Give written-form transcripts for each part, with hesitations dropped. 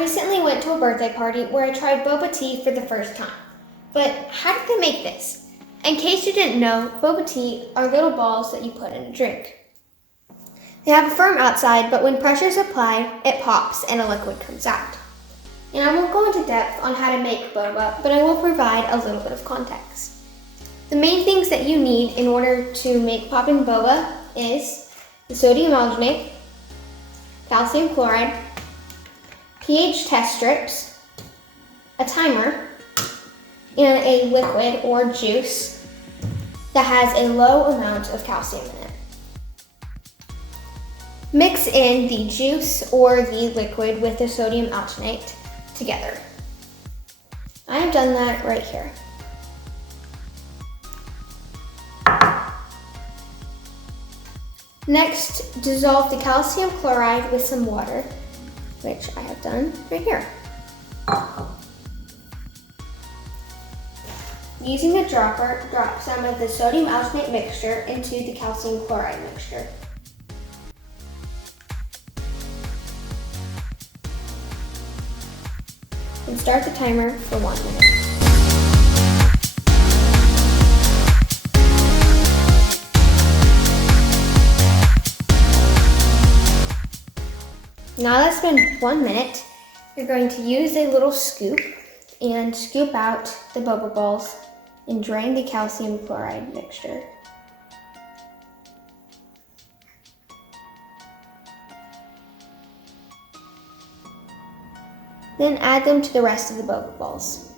recently went to a birthday party where I tried boba tea for the first time. But how did they make this? In case you didn't know, boba tea are little balls that you put in a drink. They have a firm outside, but when pressure is applied, it pops and a liquid comes out. And I won't go into depth on how to make boba, but I will provide a little bit of context. The main things that you need in order to make popping boba is the sodium alginate, calcium chloride, pH test strips, a timer, and a liquid or juice that has a low amount of calcium in it. Mix in the juice or the liquid with the sodium alginate together. I have done that right here. Next, dissolve the calcium chloride with some water, which I have done right here. Using a dropper, drop some of the sodium alginate mixture into the calcium chloride mixture. And start the timer for 1 minute. Now that's been 1 minute, you're going to use a little scoop and scoop out the boba balls and drain the calcium chloride mixture. Then add them to the rest of the boba balls.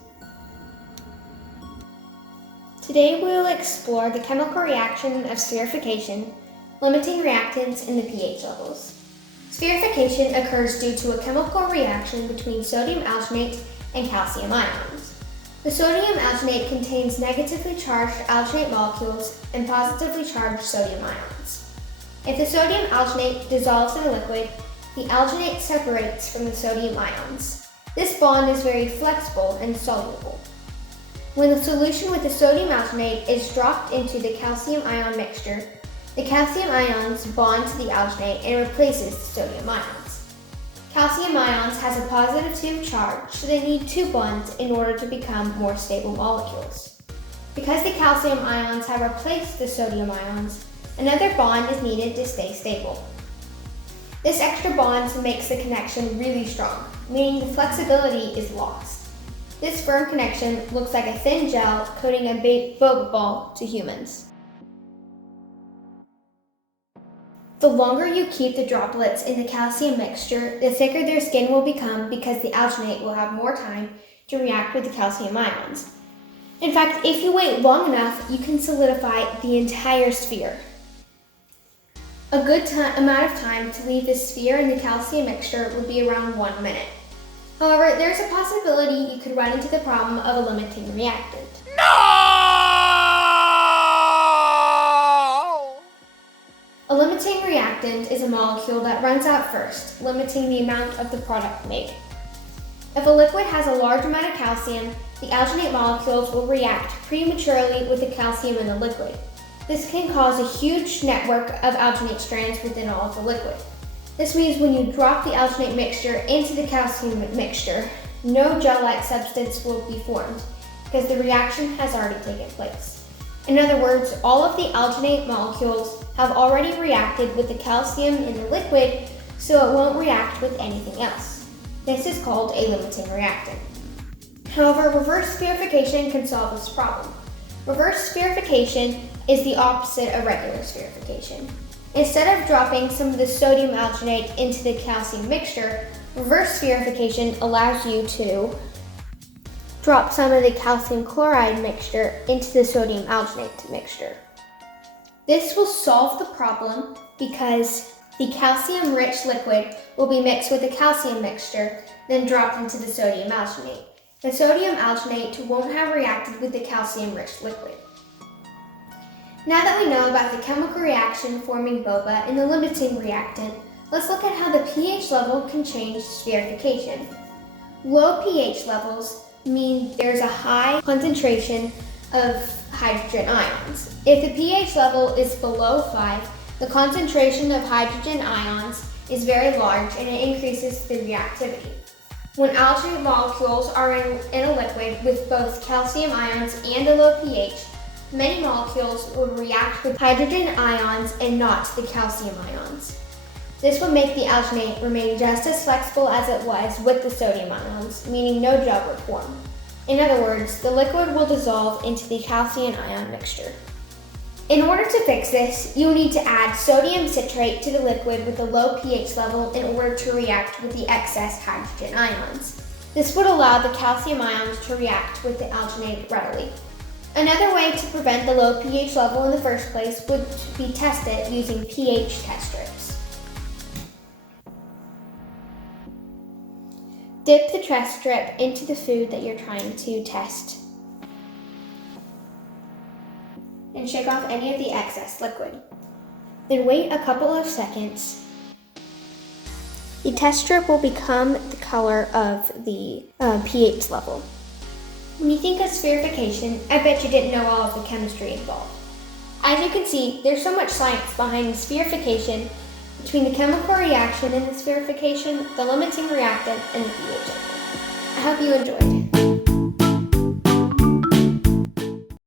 Today we will explore the chemical reaction of spherification, limiting reactants and the pH levels. Spherification occurs due to a chemical reaction between sodium alginate and calcium ions. The sodium alginate contains negatively charged alginate molecules and positively charged sodium ions. If the sodium alginate dissolves in a liquid, the alginate separates from the sodium ions. This bond is very flexible and soluble. When the solution with the sodium alginate is dropped into the calcium ion mixture, the calcium ions bond to the alginate and replaces the sodium ions. Calcium ions has a positive charge, so they need two bonds in order to become more stable molecules. Because the calcium ions have replaced the sodium ions, another bond is needed to stay stable. This extra bond makes the connection really strong, meaning the flexibility is lost. This firm connection looks like a thin gel coating a boba ball to humans. The longer you keep the droplets in the calcium mixture, the thicker their skin will become because the alginate will have more time to react with the calcium ions. In fact, if you wait long enough, you can solidify the entire sphere. A good amount of time to leave the sphere in the calcium mixture would be around 1 minute. However, there's a possibility you could run into the problem of a limiting reactant. A limiting reactant is a molecule that runs out first, limiting the amount of the product made. If a liquid has a large amount of calcium, the alginate molecules will react prematurely with the calcium in the liquid. This can cause a huge network of alginate strands within all of the liquid. This means when you drop the alginate mixture into the calcium mixture, no gel-like substance will be formed because the reaction has already taken place. In other words, all of the alginate molecules have already reacted with the calcium in the liquid, so it won't react with anything else. This is called a limiting reactant. However, reverse spherification can solve this problem. Reverse spherification is the opposite of regular spherification. Instead of dropping some of the sodium alginate into the calcium mixture, reverse spherification allows you to drop some of the calcium chloride mixture into the sodium alginate mixture. This will solve the problem because the calcium-rich liquid will be mixed with the calcium mixture, then dropped into the sodium alginate. The sodium alginate won't have reacted with the calcium-rich liquid. Now that we know about the chemical reaction forming boba and the limiting reactant, let's look at how the pH level can change spherification. Low pH levels mean there's a high concentration of hydrogen ions. If the pH level is below 5, the concentration of hydrogen ions is very large and it increases the reactivity. When alginate molecules are in a liquid with both calcium ions and a low pH, many molecules will react with hydrogen ions and not the calcium ions. This would make the alginate remain just as flexible as it was with the sodium ions, meaning no gel would form. In other words, the liquid will dissolve into the calcium ion mixture. In order to fix this, you'll need to add sodium citrate to the liquid with a low pH level in order to react with the excess hydrogen ions. This would allow the calcium ions to react with the alginate readily. Another way to prevent the low pH level in the first place would be tested using pH test strips. Dip the test strip into the food that you're trying to test and shake off any of the excess liquid. Then wait a couple of seconds. The test strip will become the color of the pH level. When you think of spherification, I bet you didn't know all of the chemistry involved. As you can see, there's so much science behind spherification between the chemical reaction in the spherification, the limiting reactant, and the pH level. I hope you enjoyed.